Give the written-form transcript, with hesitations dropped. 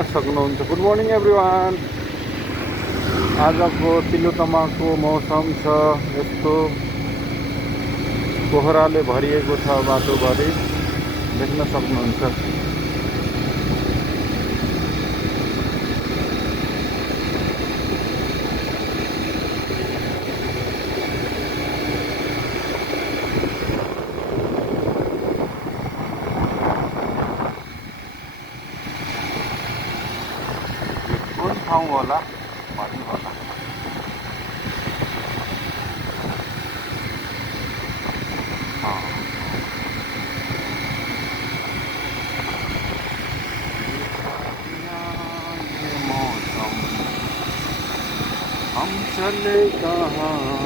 देख्न सक्नुहुन्छ। Good morning everyone. आजको तिलोतमाको मौसम छ यस्तो कोहराले भरिएको छ बाटोभरि देख्न सक्नुहुन्छ। कुन ठाउँ होला भन्नु होला। हम चले कहाँ